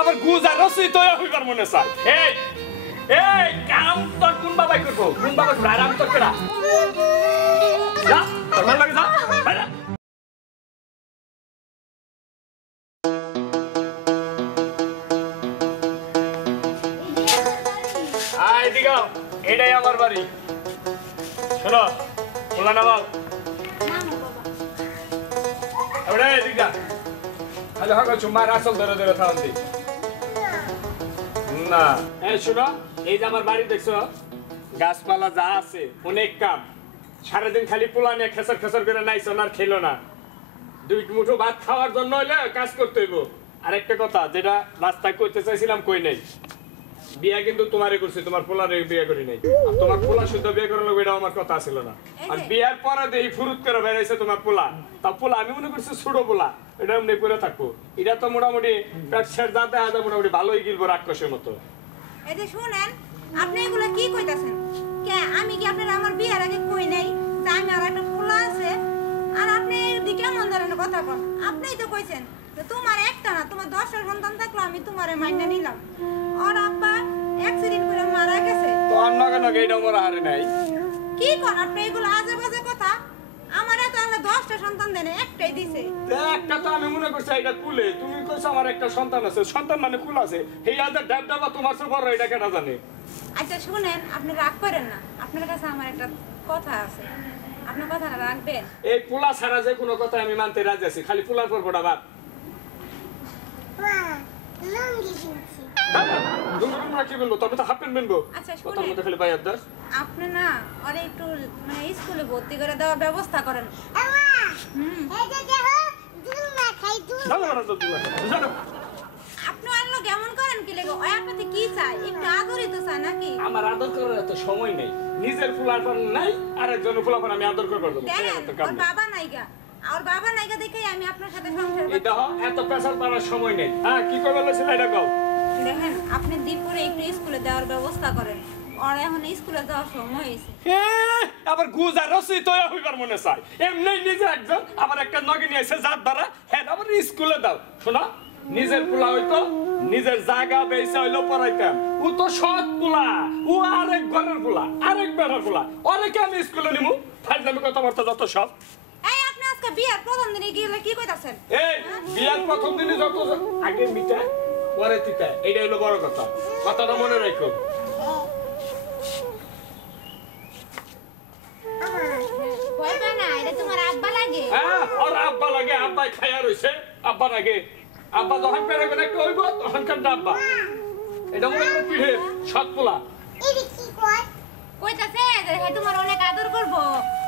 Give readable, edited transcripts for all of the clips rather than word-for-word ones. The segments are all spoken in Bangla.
আবার গুজা রসই তো হইবার মনে চায়। এই এই কাম তোর কোন বাবাই করবো? কোন বাবা আরাম তো কেডা? যা তোর ভালো লাগে, যা বাইরে। আয় দিগা, এটাই আমার বাড়ি। শোনো খোলা নামাও। এবারে দিগা খালি হক চুমার আসল ধরে ধরে খাওয়ান দি না। এই শোনো, এই যে আমার বাড়ি দেখছো, গাছপালা যা আছে অনেক কাম। সারাদিন খালি পোলা নিয়ে খেসর খেসর করে নাইছো না, আর খেলো না। দুই মুঠো ভাত খাওয়ার জন্য হইলে কাজ করতে হইব। আরেকটা কথা যেটা রাস্তায় কইতে চাইছিলাম কই নাই, বিয়া কিন্তু তোমারে করছি, তোমার পোলারে বিয়া করি নাই। আর তোমার পোলা শুদ্ধ বিয়া করার লোক, এটা আমার কথা ছিল না। আর বিয়ার পরে দেখি ফুরুত করে বেড়াইছে তোমার পোলা। তা পোলা আমি মনে করছি ছোট পোলা, এটা এমনি করে থাকবো। এটা তো মোটামুটি পেটশের দাঁতে হাতে মোটামুটি ভালোই গিলবো রাক্ষসের মতো। এই যে শুনেন, আপনি এগুলা কি কইতাছেন? কে আমি কি আপনার আমার বিয়ার আগে কই নাই যে আমি আর একটা পোলা আছে? আর আপনি দিকে কেমন ধরনের কথা বলেন? আপনিই তো কইছেন যে তোমার একটা না, তোমার 10টা সন্তান থাকলো আমি তোমারে মাইনা নিলাম। আর আব্বা অ্যাক্সিডেন্ট করে মারা গেছে। তো আমরা কেন এইটা মোরা হারে নাই? কি কোন আপনি এগুলো আজে বাজে কথা? আমারে তো আল্লাহ 10টা সন্তান দেনে, একটাই দিছে। একটা তো আমি মনে করছি এটা কুলে, তুমি কইছো আমার একটা সন্তান আছে। সন্তান মানে কুল আছে, এই আজ ডাব ডাবা তোমার সব বড়, এটা কেন জানে? আচ্ছা শুনেন, আপনি রাগ করেন না, আপনার কাছে আমার একটা কথা আছে, আপনার কথাটা রাখবেন? এই পোলা ছাড়া যে কোনো কথা আমি মানতে রাজি আছি, খালি পোলার পর পড়া বাদ। কি বলবো? তবে তো হাফ প্যান্ট বেনবো। আচ্ছা কথার শুনেন, মধ্যে খালি বাইয়ার দাস। আপনি না ওরে একটু মানে স্কুলে ভর্তি করে দেওয়ার ব্যবস্থা করেন। আপনি আনলো কেমন করেন কি লেগে? ওই আপনাতে কি চাই? একটু আদরই তো চাই নাকি? আমার আদর করার এত সময় নেই। নিজের ফুলাফান নাই, আরেকজনের ফুলাফান আমি আদর করবো। ওর বাবা নাইগা, আর বাবা নাইগা দেখে আমি আপনার সাথে সংসার করতে। এটা এত পেশাল পাওয়ার সময় নেই। হ্যাঁ কি করবে বলেছিল এটা কও। দেখেন আপনি দীপুরে একটু স্কুলে দেওয়ার ব্যবস্থা করেন, ওর এখন স্কুলে যাওয়ার সময় হয়েছে। আবার গুজা রসই তো হইবার মনে চায়। এমনি নিজে একজন আবার একটা নগে নিয়ে এসে জাত দ্বারা হ্যাঁ আবার স্কুলে দাও। শোনা, নিজের পোলা হইতো নিজের জায়গা বেসা হইলো পড়াইতাম। ও তো সৎ পোলা, ও আরেক ঘরের পোলা, আরেক বেড়ার পোলা। অনেকে আমি স্কুলে নিমু ফাইজলামি কথাবার্তা যত সব। এই আপনি আজকে বিয়ার প্রথম দিনে গিয়ে কি কইতাছেন? এই বিয়ার প্রথম দিনে যত আগে মিটা পরে তিতা, এইটা হলো বড় কথা। কথাটা মনে রাখো। কইবে না এটা তোমার আব্বা লাগে? হ্যাঁ ওর আব্বা লাগে, আব্বাই খায়া রইছে। আব্বা লাগে, আব্বা যখন পেরে গেলে একটু হইব তখন কান্না আব্বা। এটা মনে করো পিঠে সৎ পোলা। কইতাছে যে হে তোমার অনেক আদর করবো,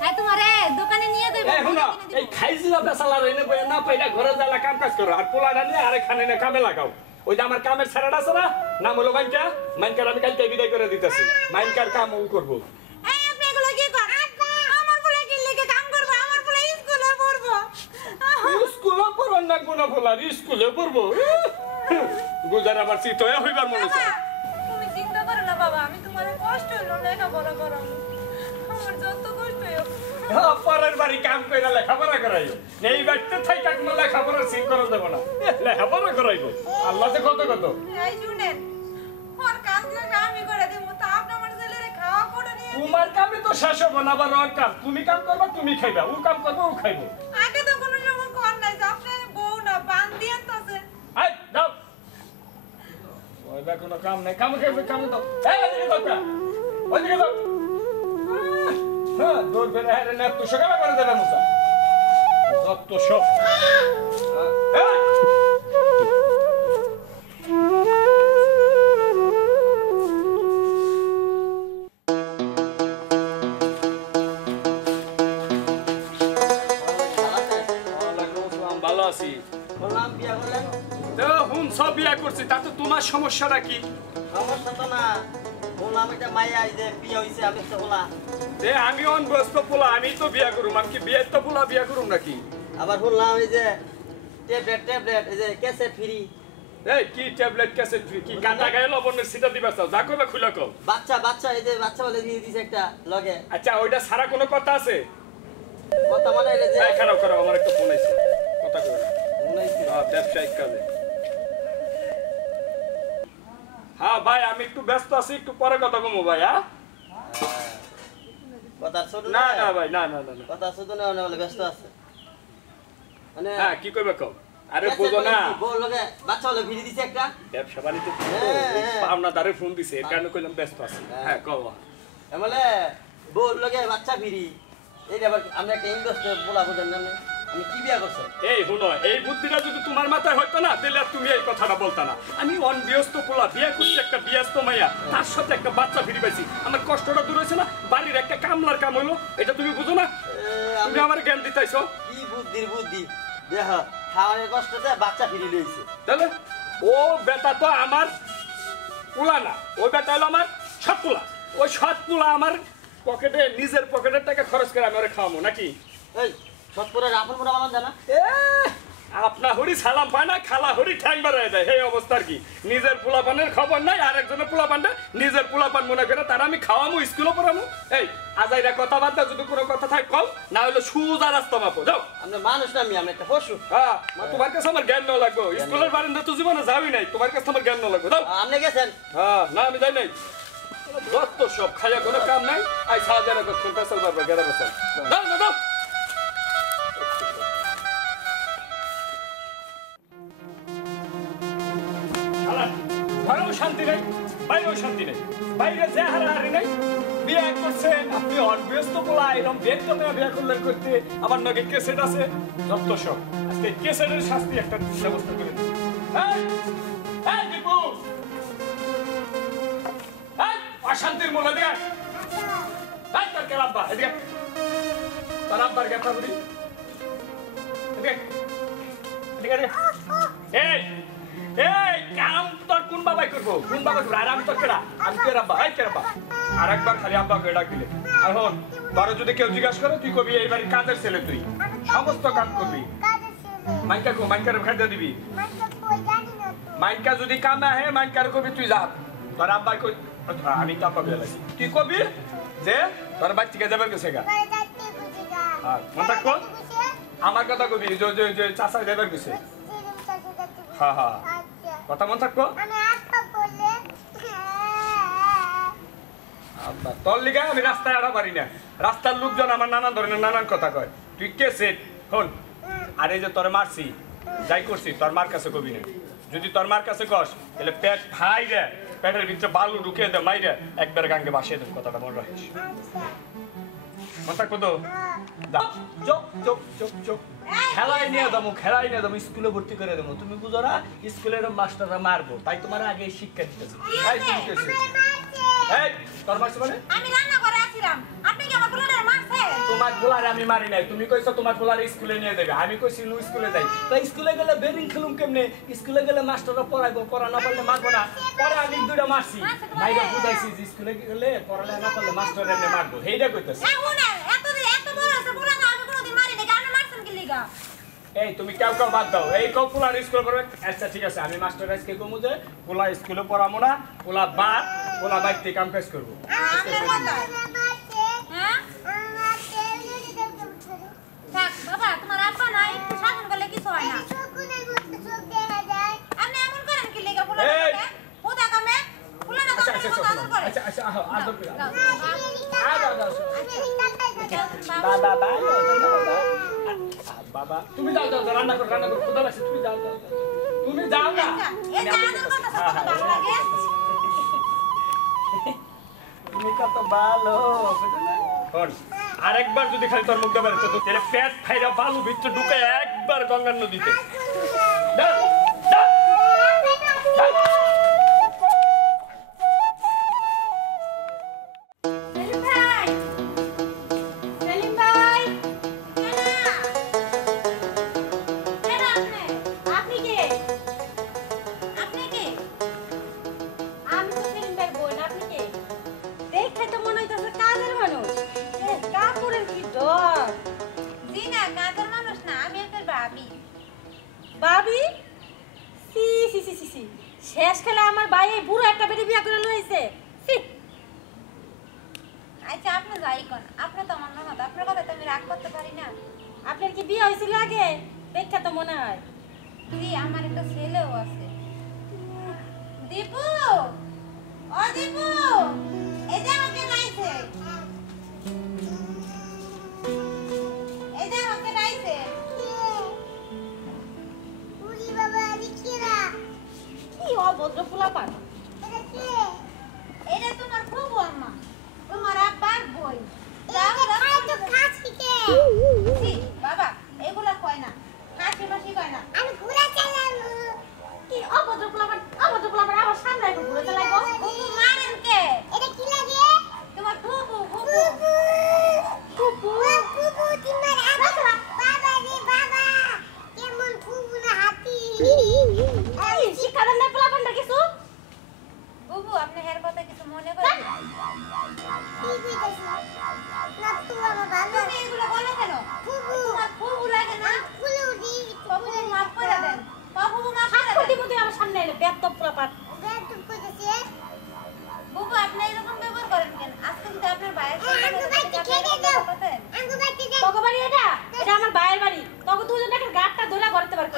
হ্যাঁ তোমারে দোকানে নিয়ে দেব। এই শুনো, এই খাইছিলা বেসালার এনে বই না পাইলা ঘরে যালা কাম কাজ করো, আর পোলাটা নিয়ে আরেকখানে এনে কামে লাগাও। ওই যে আমার কামের ছাড়াটা আছে না, নাম হলো মাইনকা। মাইনকার আমি কালকে বিদায় করে দিতেছি। মাইনকার কাম ও করবো। এই আপনি এগুলো কি করেন? আমার পোলা কি লেগে কাম করবো? আমার পোলা স্কুলে পড়বো। স্কুলে পড়ার না কোন পোলার স্কুলে পড়বো? গুজার আবার চিত হইবার মনে চায়। তুমি চিন্তা করো না বাবা, আমি তোমার কষ্ট হইলো লেখাপড়া করাবো। আমার যত কষ্ট হইলো পরের বাড়ি কাম করে লেখাপড়া করাইব, এই বাড়িতে থাইকা কোনো লেখাপড়ার সিং করে দেবো না, লেখাপড়া করাইব। আল্লাহ যে কত কত। এই শুনেন, ওর কাজ না আমি করে দেব, তা আপনি আমার ছেলেরে খাওয়া করে নিয়ে। তোমার কামে তো শেষ হবে না, আবার ওর কাম। তুমি কাম করবা, তুমি খাইবা, ও কাম করবা, ও খাইব। আগে তো কোনো সময় কর নাই যে আপনি বউ না বান দিয়ে তাছে। আই দাও, ওইবা কোনো কাম নাই। কাম খাইবে, কাম দাও। এই ওদিকে দাও, ওদিকে দাও। হ্যাঁ দৌড় ফেরে হেরে না, তুই সকালে করে দেবে মুসা যত সব। ভালো আছি। বললাম বিয়া করলেন? তো হুন সব বিয়া করছি, তা তো তোমার সমস্যাটা কি? সমস্যা তো না, বললাম এটা মাইয়া এই যে বিয়ে হয়েছে আমি তো বলা। আমি অনবস্ত পোলা, আমি তো বিয়া করুম। আমি কি বিয়ের তো পোলা বিয়া করুম নাকি? আবার বললাম এই যে ট্যাবলেট ট্যাবলেট এই যে ক্যাসেট ফ্রি। এই কি ট্যাবলেট ক্যাসেট ফ্রি? কি কাটা গায়ে লবণের সিটা দিবা চাও? যা কইবা খুলে কও। বাচ্চা বাচ্চা এই যে বাচ্চা বলে দিয়ে দিছে একটা লগে। আচ্ছা ওইটা সারা কোনো কথা আছে? কথা মানে এই যে এই খারাপ করো, আমার একটা ফোন আইছে, কথা কই। মনে হইছে ব্যবসায়িক কাজে। ভাই আমি একটু ব্যস্ত আছি, একটু পরে কথা বলবো ভাই। হ্যাঁ কথা ছোট না না ভাই, না না না না। কথা ছোট না বলে ব্যস্ত আছে মানে হ্যাঁ কি করবে কও? আরে বুঝো না, বল লগে বাচ্চা হলে ভিড়ি দিছে একটা ব্যবসা বাণিজ্য হ্যাঁ। পাওনাদারে ফোন দিছে, এর কারণে কইলাম ব্যস্ত আছি। হ্যাঁ কও। এমলে বল লগে বাচ্চা ভিড়ি এই আবার আমরা একটা ইনভেস্টর বলা বুঝেন না আমি কি বিয়া করছে এই শুনো, এই বুদ্ধিটা যদি তোমার মাথায় হইতো না তাহলে আর তুমি এই কথাটা বলতা না। আমি অনবিয়স্ত পোলা বিয়ে করছি, একটা বিয়স্ত মাইয়া, তার সাথে একটা বাচ্চা ফিরে পাইছি, আমার কষ্টটা দূর হয়েছে না। বাড়ির একটা কামলার কাম হইলো, এটা তুমি বুঝো না? তুমি আমার জ্ঞান দিতেছো কি বুদ্ধির বুদ্ধি দেখ খাওয়ানোর কষ্টতে বাচ্চা ফিরি লইছে তাহলে ও বেটা তো আমার পোলা না, ওই বেটা হলো আমার সৎ পোলা। ওই সৎ পোলা আমার পকেটে, নিজের পকেটের টাকা খরচ করে আমি ওরা খাওয়াবো নাকি? এই সৎপুরের আপন মোটা বানান জানা আপনা হরি সালাম পায় না, খালা হরি ঠ্যাং বাড়াই দেয়। এই অবস্থার কি? নিজের পোলাপানের খবর নাই, আর একজনের পোলাপানটা নিজের পোলাপান মনে করে তারা আমি খাওয়ামু, স্কুলে পড়ামু। এই আজাইরা কথা বাদ দাও, যদি কোনো কথা থাকে কম, না হলে সুজা রাস্তা মাপো যাও। আমরা মানুষ না আমি একটা পশু হ্যাঁ তোমার কাছে আমার জ্ঞান নেওয়া লাগবে। স্কুলের বারান্দা তো জীবনে যাবি নাই, তোমার কাছে আমার জ্ঞান নেওয়া লাগবে যাও। আপনি গেছেন হ্যাঁ না আমি যাই নাই, যত সব খাইয়া কোনো কাম নাই। আই সাহায্য করছেন পেশাল বারবার গেরা বসাল দাও না দাও। ঘরেও শান্তি নেই, বাইরেও শান্তি নেই। বাইরে যে হারাহারি নেই, বিয়ে করছেন আপনি অনবিয়স্ত বলা, এরকম ব্যক্তি বিয়ে করলেন করতে আমার নাকি কেসেট আছে, যত সব। আজকে কেসেটের শাস্তি একটা ব্যবস্থা করে দিন। দীপু অশান্তির মূল এদিকে তোর কে আব্বা এদিকে, তোর আব্বার গেটা বুড়ি এদিকে এদিকে এদিকে। এই এই কাম তোর কোন বাবাই করবো, কোন বাবা করবো? আর আমি তোর কেডা? আমি কে আব্বা? এই কে আব্বা? আর একবার খালি আব্বাকে ডাক দিলে। আর হন তোরা যদি কেউ জিজ্ঞাসা করে তুই কবি এই বাড়ির কাজের ছেলে, তুই সমস্ত কাজ করবি। মাইকা কো মাইকার খাইতে দিবি। মাইকা যদি কামে আহে মাইকার কবি তুই যা, তোর আব্বাই কই আমি তো আব্বা বেলা তুই কবি যে তোর বাচ্চা থেকে যাবে গেছে গা। হ্যাঁ মন থাকবো, আমার কথা কবি যে চাষা যাবে গেছে। হ্যাঁ হ্যাঁ কথা মন থাকবো। আব্বা তোর লিগা আমি রাস্তায় আড়া পারি না, রাস্তার লোকজন আমার নানান ধরনের নানান কথা কয়। তুই কে সেট হন, আর এই যে তোর মারছি যাই করছি তোর মার কাছে কবি না। যদি তোর মার কাছে কস তাহলে পেট ভাই রে, পেটের ভিতরে বালু ঢুকিয়ে দে মাইরে একবার গাঙ্গে বাসিয়ে দেব। কথাটা মনে রাখিস, মন থাকবো তো? চোখ চোখ চোখ চোখ খেলাই নিয়ে দেবো, খেলাই নিয়ে দেবো, স্কুলে ভর্তি করে দেবো। তুমি বুঝো না স্কুলের মাস্টাররা মারবো, তাই তোমার আগে শিক্ষা দিতেছে। এই তোর মারছে মানে? আমি রান্না করে আসিলাম, আপনি কি আমার পোলারে মারছেন? তোমার পোলারে আমি মারি নাই, তুমি কইছো তোমার পোলারে স্কুলে নিয়ে দেবে। আমি কইছি নু স্কুলে যাই। তাই স্কুলে গেলে বেরিং খেলুম কেমনে? স্কুলে গেলে মাস্টাররা পড়াইবো, পড়া না পারলে মারবো না। পরে আমি দুইটা মারছি, মাইরা বুঝাইছি যে স্কুলে গেলে পড়ালে না পারলে মাস্টাররা এনে মারবো, সেইটা কইতেছে। এত বড় আছে পোলা না, আমি কোনোদিন মারি নাই, আপনি মারছেন কি লিগা? এই তুমি কেউ কেউ বাদ দাও, এই কেউ পোলার স্কুলে পড়বে। আচ্ছা ঠিক আছে, আমি মাস্টার আজকে কমু যে পোলা স্কুলে পড়াবো না, পোলা বাদ, পোলা বাইতে কাম কাজ করবো। আপনার কথা হ্যাঁ থাক বাবা, তোমার আব্বা না একটু শাসন করলে কিছু হয় না। আপনি এমন করেন কি লিগা পোলা এই! না? ওটা কামে পোলা না আচ্ছা কামে আচ্ছা কথা আদর করে। আচ্ছা আচ্ছা আদর করে যাও, বাবা বাবা তুমি যাও যাও রান্না করো, রান্না করো, কোথাও আছে? তুমি যাও যাও তুমি যাও না। এই যে আদর কথা সব ভালো লাগে। তুমি কত ভালো শোন, আরেকবার যদি খালি তোর মুখটা বেরোতো তো তেরে পেট ফাইরা বালু ভিতরে ঢুকে একবার গঙ্গার নদীতে যাও, যাও, যাও। সেলিম ভাই, সেলিম ভাই, কেন আপনি কে? আপনি কে? আমি তো সেলিম ভাই বোন, আপনি কে? দেখে তো মনে হইতেছে কাজের মানুষ। কাপড়ের কি ডর! জি না, কাজের মানুষ না, আমি আপনার ভাবি। ভাবি? সি সি সি সি সি, শেষ খেলে আমার ভাই এই বুড়ো একটা বেটি বিয়া করে লইছে। সি! আচ্ছা আপনি যাই কোন, আপনি তো আমার ননদ, আপনার কথা তো আমি রাগ করতে পারি না। আপনার কি বিয়ে হয়েছিল আগে? দেখে তো মনে হয়। জি আমার একটা ছেলেও আছে। দীপু, ও ও দীপু এই যে আমাকে নাইছে এই যে আমাকে নাইছে উড়ি বাবা লিখিরা কি অভদ্র পোলাপান। এটা তোমার ফুফু আম্মা তোমার আব্বার বই এটা খায় তো খাসিকে জি, বাবা এগুলা কয় না হাসি মাসি কয় না আমি ঘুরে চালাবো কি অভদ্র পোলাপান আমার সামনে একটু ঘুরে চালাইবো। ফুফু মারেন কে এটা কি লাগে তোমার ফুফু ফুফু ফুফু ফুফু তোমার বাবা বাবা রে বাবা কেমন ফুফু না হাতি এই শিক্ষা দেন না পোলাপানটা কিছু। ফুফু আপনি হের কথা কিছু মনে করেন না? কি কইতাছ না তোমার ভালো তুমি এগুলো বলো কেন ফুফু তোমার ফুফু লাগে না ফুলু দি ফুফু মাফ করে দেন ফুফু মাফ হাত করে করতে দেন মধ্যে আমার সামনে এলে বেয়াদব পোলাপান। বেদ কইতাছে ফুফু আপনি এরকম ব্যবহার করেন কেন আজকে যদি আপনার ভাইয়ের আঙ্গু বাইতে খেয়ে দাও আঙ্গু বাইতে দে তোকে বাড়ি এটা আমার ভাইয়ের বাড়ি। তোকে দুজন একটা গাঁটটা ধরে করতে পারবে।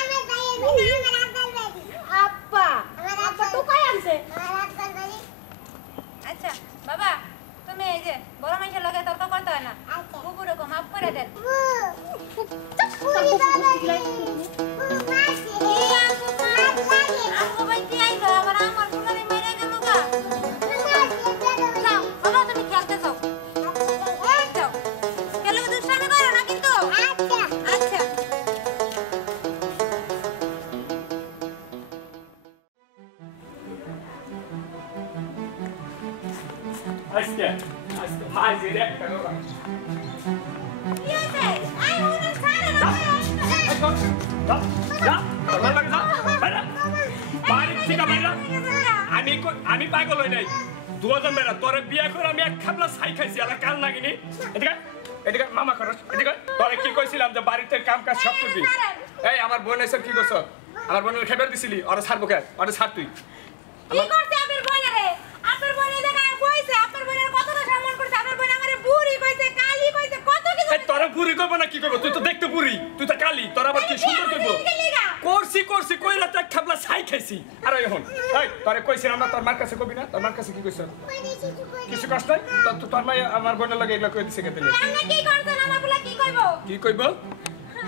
আমার ভাইয়ের বাড়ি আমার আব্বার বাড়ি আব্বা আমার আব্বা আব্বার তো কাই আনছে। আমার আব্বার বাড়ি আচ্ছা বাবা তুমি এই যে বড় মানুষের লগে তর্ক করতে হয় না আচ্ছা ফুফু রকম মাফ করে দেন ফুলি বাবা ফুলু মাসি রে হাত লাগে আমগো বাইতে আইছো আবার আমার ফুলারে মেরে গেল গা মাসি যাও বাবা তুমি খেলতে যাও যাও খেলে দুষ্টামি করো না কিন্তু আচ্ছা আচ্ছা আজকে হাজির একটা লোক কি হয়েছে আই মনে ছাড়ে না আমি পাগল হই নাই 2000 বেড়া তোর বিয়া করে আমি এক খাবলা ছাই খাইছি আর কাল নাগিনি এদিকে এদিকে মামা করস এদিকে তোরে কি কইছিলাম যে বাড়িতে কাম কাজ সব করবি এই আমার বোন এসে কি করছ আমার বোনের খেবার দিছিলি ওরে ছাড়বো কে ওরে ছাড় তুই কি করতে আপনার বোনে রে আপনার বোনে জায়গায় বইছে আপনার বোনের কতটা সম্মান করছে আপনার বোন আমারে বুড়ি কইছে কালি কইছে কত কিছু এই তোরা বুড়ি করবো না কি করবো তুই তো দেখতে বুড়ি তুই তো কালি তোর আবার কি সুন্দর করবো করছি কইরা তো এক খাবলা ছাই খাইছি আর এখন এই তোরে কইছিলাম না তোর মার কাছে কবি না তোর মার কাছে কি কইছ কিছু কষ্ট নাই তোর মাই আমার বোনের লাগে এগুলো কই দিছে কে দিলে আপনি কি করছেন আমার বলা কি কইবো কি কইব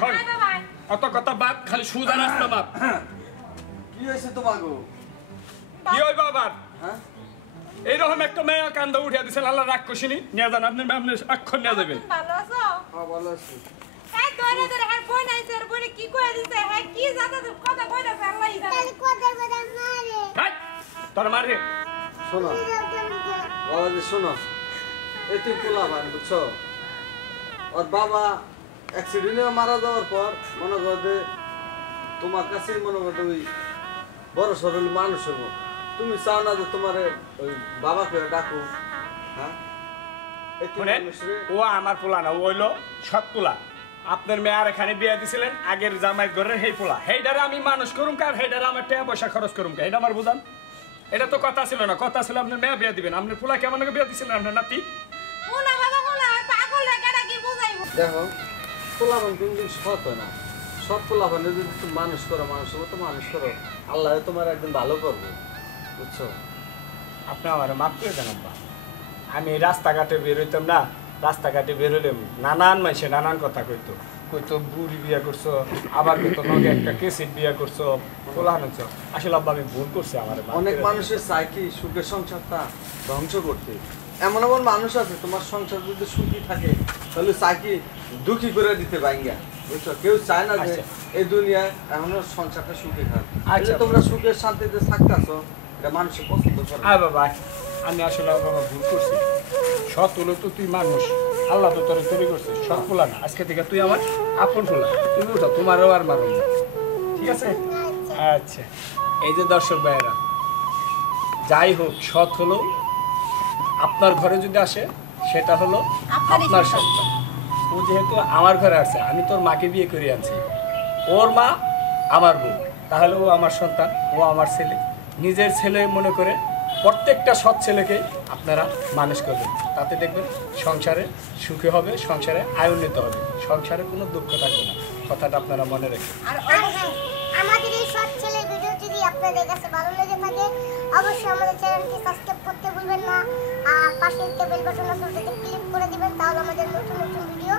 হন বাই বাই অত কথা বাদ খালি সুদা রাস্তা বাপ কি হয়েছে তোমাকে কি হইব আবার হ্যাঁ এইরকম একটা মেয়ে কান্দা উঠিয়া দিছেন আল্লাহ রাগ কষিনি নিয়ে যান আপনি আপনি অক্ষর নিয়ে যাবেন ভালো আছো হ্যাঁ ভালো আছি এই তোরে তোরে আর বোন আইছে আর বোনে কি কই দিছে হ্যাঁ কি জাতা কথা কইরা আল্লাহ জানে তাহলে কথা কথা মারে হাই তোর মারে শোনো বাবা যে শোনো এই তুই পোলাবান বুঝছো ওর বাবা অ্যাক্সিডেন্টে মারা যাওয়ার পর মনে কর যে তোমার কাছে মনে করো ওই বড় সরল মানুষ হবো তুমি চাও না যে তোমার ওই বাবাকে ডাকো হ্যাঁ এই তুই শুনেন মানুষরে ও আমার পোলা না ও হইলো সৎ পোলা আপনার মেয়ে আর এখানে বিয়ে দিছিলেন আগের জামাই ঘরের হেই পোলা হেইডারে আমি মানুষ করুম কার হেইডারে আমার টাকা পয়সা খরচ করুম কা এটা আমার বুঝান এটা তো কথা ছিল না কথা ছিল আপনার মেয়ে বিয়ে দিবেন আপনার পোলা কেমন বিয়ে দিছিলেন আপনার নাতি মুনা বাবা মুনা পাগল রেখাটা কি বুঝাইবো দেখো পোলাবান কোনদিন সৎ হয় না সৎ পোলাবানের যদি তুমি মানুষ করো মানুষ হবো তো মানুষ করো আল্লাহ তোমার একদিন ভালো করবে বুঝছো আপনি আমার মাফ করে দেন আব্বা আমি রাস্তাঘাটে বেরোইতাম না রাস্তাঘাটে বেরোলে নানান মানুষে নানান কথা কইতো কইতো বুড়ি বিয়া করছো আবার কইতো নগে একটা কেসিট বিয়া করছো পোলাহান হচ্ছ আসলে আব্বা আমি ভুল করছি আমার অনেক মানুষের চায় কি সুখের সংসারটা ধ্বংস করতে এমন এমন মানুষ আছে তোমার সংসার যদি সুখী থাকে তাহলে চায় কি দুঃখী করে দিতে বাইঙ্গা বুঝছো কেউ চায় না যে আচ্ছা। এই দুনিয়ায় এমন সংসারটা সুখী থাক আচ্ছা। আচ্ছা তোমরা সুখের শান্তিতে থাকতেছো এটা মানুষের পছন্দ করে হ্যাঁ বাবা আমি আসলে বাবা ভুল করছি সৎ হলো তো তুই মানুষ আল্লাহ তো তোর তৈরি করছিস সৎ পোলা না আজকে থেকে তুই আমার আপন পোলা তুমি উঠো তোমারও আর মারো না ঠিক আছে আচ্ছা এই যে দর্শক ভাইয়েরা যাই হোক সৎ হলো আপনার ঘরে যদি আসে সেটা হলো আপনারই আপনার সন্তান। সন্তান ও যেহেতু আমার ঘরে আসছে আমি তোর মাকে বিয়ে করে আনছি ওর মা আমার বউ তাহলে ও আমার সন্তান ও আমার ছেলে নিজের ছেলে মনে করে প্রত্যেকটা সৎ ছেলেকে আপনারা মানুষ করবেন তাতে দেখবেন সংসারে সুখী হবে সংসারে আয়োন্বিত হবে সংসারে কোনো দুঃখ থাকবে না কথাটা আপনারা মনে রাখবেন আর আমাদের এই সব ছেলের ভিডিও যদি আপনাদের কাছে ভালো লেগে থাকে অবশ্যই আমাদের চ্যানেলটি সাবস্ক্রাইব করতে ভুলবেন না আর পাশের বেল বাটন ক্লিক করে দিবেন তাহলে আমাদের নতুন নতুন ভিডিও